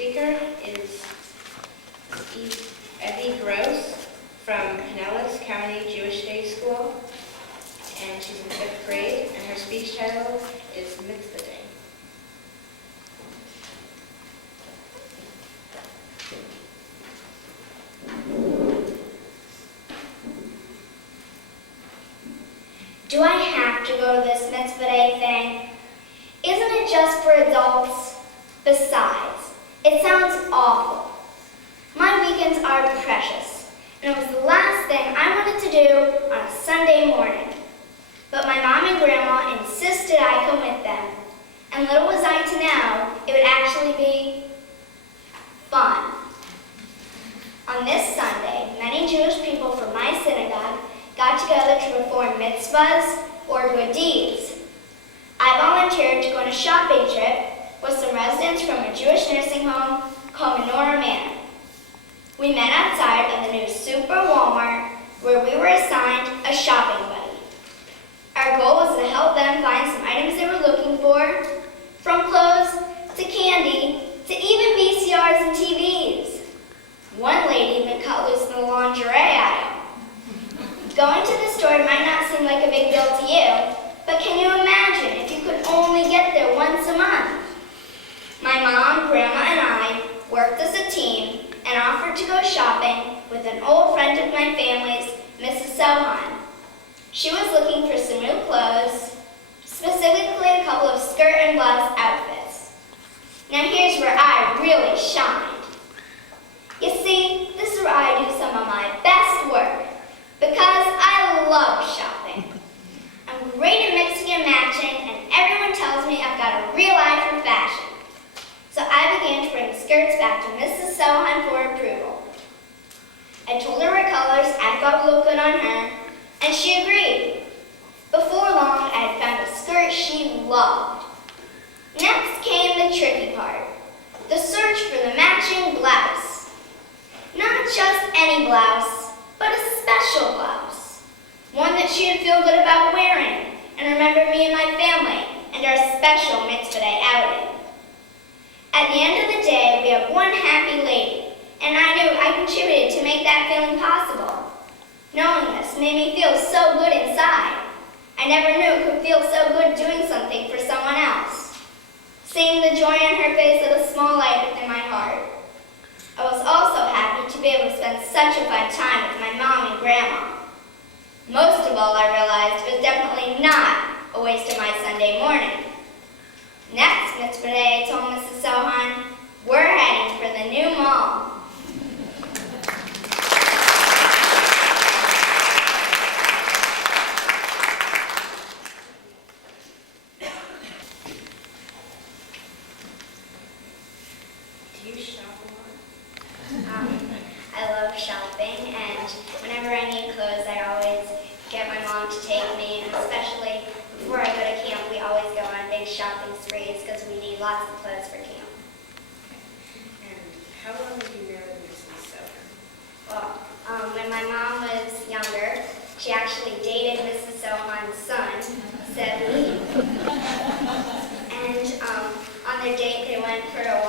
speaker is EFG from Pinellas County Jewish Day School, and she's in 5th grade, and her speech title is Mitzvah Day. Do I have to go to this Mitzvah Day thing? Isn't it just for adults? Besides, it sounds awful. My weekends are precious, and it was the last thing I wanted to do on a Sunday morning. But my mom and grandma insisted I come with them, and little was I to know it would actually be fun. On this Sunday, many Jewish people from my synagogue got together to perform mitzvahs or good deeds. I volunteered to go on a shopping trip with some residents from a Jewish nursing home called Menorah Manor. We met outside of the new Super Walmart, where we were assigned a shopping buddy. Our goal was to help them find some items they were looking for, from clothes to candy to even VCRs and TVs. One lady even cut loose in the lingerie aisle. Going to the store might not seem like a big deal to you, but can you imagine if you could only get there once a month? My mom, grandma, and I worked as a team and offered to go shopping with an old friend of my family's, Mrs. Sohan. She was looking for some new clothes, specifically a couple of skirt and blouse outfits. Now here's where I really shined. You see, this is where I do some of my best work, because I love shopping. I'm great at mixing and matching, and everyone tells me I've got a real eye for fashion. So I began to bring skirts back to Mrs. Sohan for approval. I told her what colors I thought would look good on her, and she agreed. Before long, I had found a skirt she loved. Next came the tricky part, the search for the matching blouse. Not just any blouse, but a special blouse. One that she would feel good about wearing and remember me and my family and our special Mitzvah Day outing. At the end of the day, we have one happy lady, and I knew I contributed to make that feeling possible. Knowing this made me feel so good inside. I never knew it could feel so good doing something for someone else. Seeing the joy on her face lit a small light within my heart. I was also happy to be able to spend such a fun time with my mom and grandma. Most of all, I realized it was definitely not a waste of my Sunday morning. Next Mitzvah Day, I told Mrs. Sohan, we're heading for the new mall. Do you shop a lot? I love shopping, and whenever I need clothes, I always get my mom to take me, and especially before I go to camp, we always go on big shopping sprees because we need lots of clothes for camp. And how long have you known Mrs. Sohan? Well, when my mom was younger, she actually dated Mrs. Sohan's son, Seb. And on their date, they went for a